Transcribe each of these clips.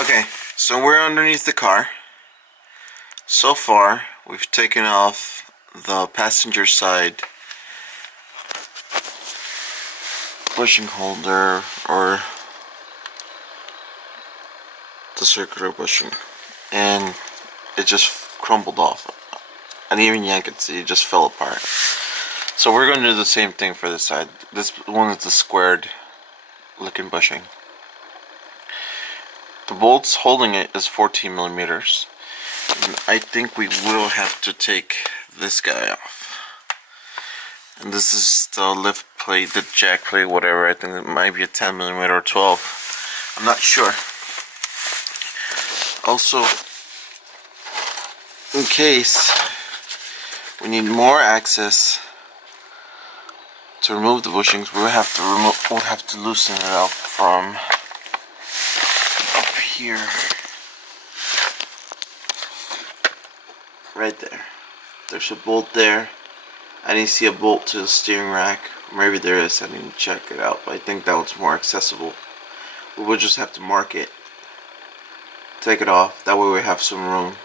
Okay, so we're underneath the car. So far, we've taken off the passenger side bushing holder or the circular bushing, and it just crumbled off. I didn't even yank it, see, it just fell apart. So we're going to do the same thing for this side. This one is the squared looking bushing. The bolts holding it is 14 millimeters. And I think we will have to take this guy off. And this is the lift plate, the jack plate, whatever. I think it might be a 10 millimeter or 12. I'm not sure. Also, in case we need more access to remove the bushings, we'll have to loosen it up from up here, right there. There's a bolt there. I didn't see a bolt to the steering rack. Maybe there is. I didn't check it out, but I think that one's more accessible. We will just have to mark it, take it off. That way we have some room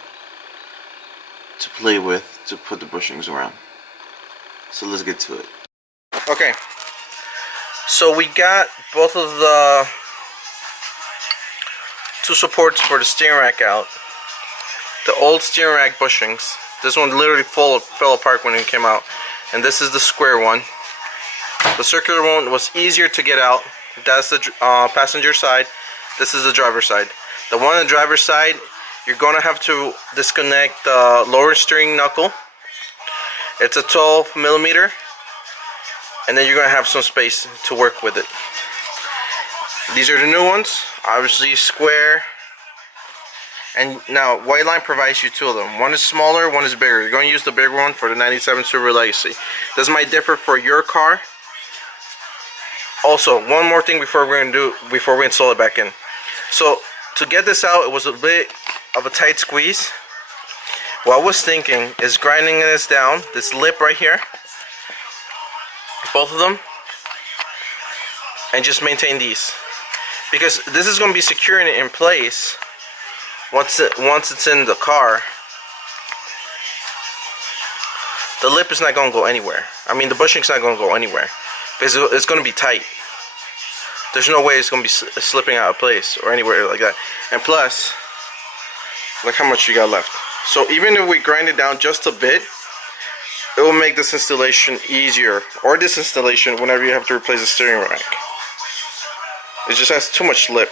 to play with to put the bushings around. So let's get to it. Okay, so we got both of the two supports for the steering rack out. The old steering rack bushings. This one literally fell apart when it came out, and this is the square one. The circular one was easier to get out. That's the passenger side. This is the driver's side. The one on the driver's side, you're gonna have to disconnect the lower steering knuckle. It's a 12 millimeter, and then you're gonna have some space to work with it. These are the new ones, obviously square. And now WHITELINE provides you two of them. One is smaller, one is bigger. You're going to use the bigger one for the 97 Subaru Legacy. This might differ for your car. Also, one more thing before we install it back in. So to get this out, it was a bit of a tight squeeze. What I was thinking is grinding this down, this lip right here, both of them, and just maintain these, because this is going to be securing it in place. Once it's in the car, the lip is not going to go anywhere. I mean, the bushing's not going to go anywhere because it's going to be tight. There's no way it's going to be slipping out of place or anywhere like that. And plus, look how much you got left. So even if we grind it down just a bit, it will make this installation easier, or this installation whenever you have to replace the steering rack. It just has too much lip.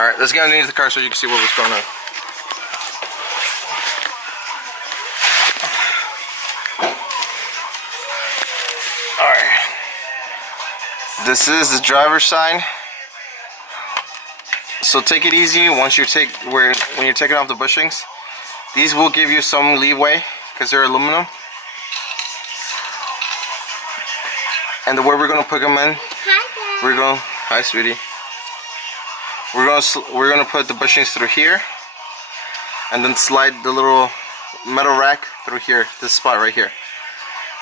Alright, let's get underneath the car so you can see what was going on. Alright. This is the driver's side. So take it easy when you're taking off the bushings. These will give you some leeway because they're aluminum. And the way we're gonna put them in, hi sweetie. We're gonna put the bushings through here, and then slide the little metal rack through here, this spot right here.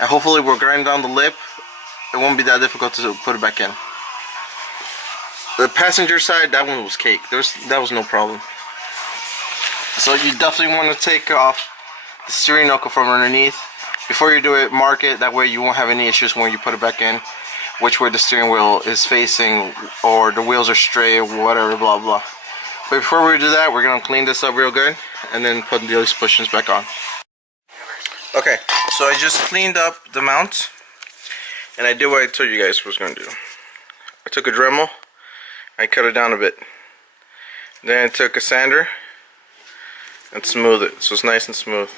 And hopefully we're grinding down the lip. It won't be that difficult to put it back in. The passenger side, that one was cake. That was no problem. So you definitely want to take off the steering knuckle from underneath. Before you do it, mark it. That way you won't have any issues when you put it back in, which way the steering wheel is facing, or the wheels are straight, or whatever, blah blah. But before we do that, we're gonna clean this up real good and then put the other bushings back on. Okay, so I just cleaned up the mount, and I did what I told you guys I was gonna do. I took a Dremel, I cut it down a bit. Then I took a sander and smoothed it so it's nice and smooth.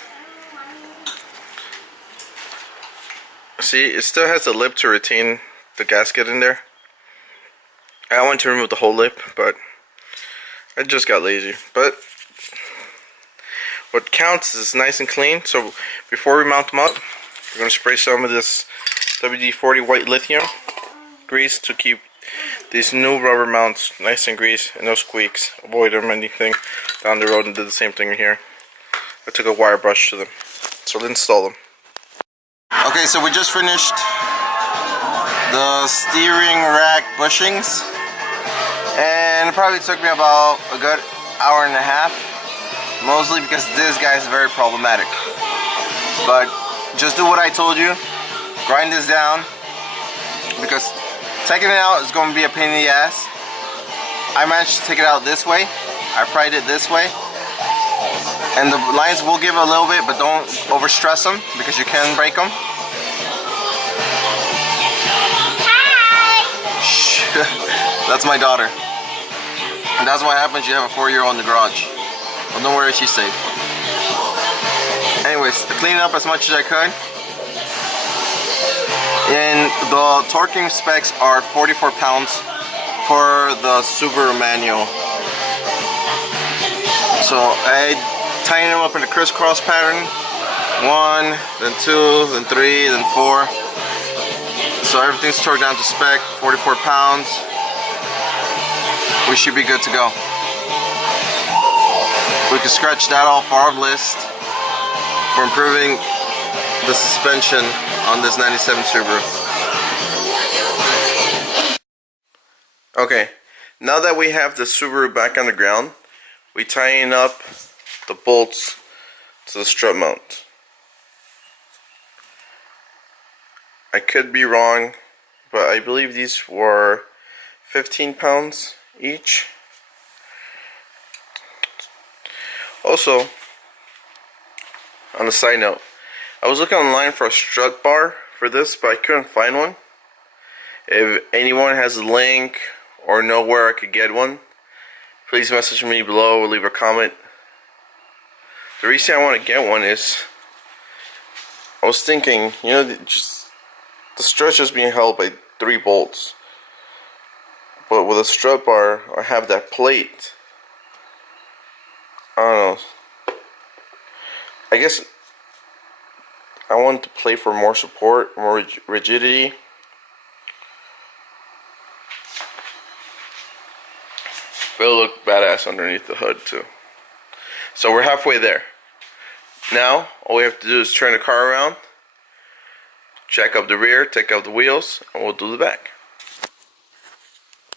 See, it still has a lip to retain the gasket in there. I want to remove the whole lip, but I just got lazy. But what counts is nice and clean. So before we mount them up, we're going to spray some of this WD-40 white lithium grease to keep these new rubber mounts nice and greased and no squeaks. Avoid them anything down the road, and did the same thing here. I took a wire brush to them. So let's install them. Okay, so we just finished the steering rack bushings. And it probably took me about a good hour and a half, mostly because this guy is very problematic. But just do what I told you, grind this down, because taking it out is going to be a pain in the ass. I managed to take it out this way. I pried it this way, and the lines will give a little bit, but don't overstress them because you can break them. Hi. That's my daughter, and that's what happens. You have a 4-year-old in the garage. Well, don't worry, she's safe. Anyways, I cleaned it up as much as I could. And the torquing specs are 44 pounds for the Subaru manual. So I tighten them up in a crisscross pattern. 1, then 2, then 3, then 4. So everything's torqued down to spec, 44 pounds. We should be good to go. We can scratch that off our list for improving the suspension on this 97 Subaru. Okay, now that we have the Subaru back on the ground, we tighten up the bolts to the strut mount. I could be wrong, but I believe these were 15 pounds each. Also, on a side note, I was looking online for a strut bar for this, but I couldn't find one. If anyone has a link or know where I could get one, please message me below or leave a comment. The reason I want to get one is, I was thinking, you know, just the strut just being held by 3 bolts, but with a strut bar, I have that plate. I don't know. I guess I want the plate for more support, more rigidity. It'll look badass underneath the hood too. So we're halfway there. Now, all we have to do is turn the car around, check up the rear, take out the wheels, and we'll do the back.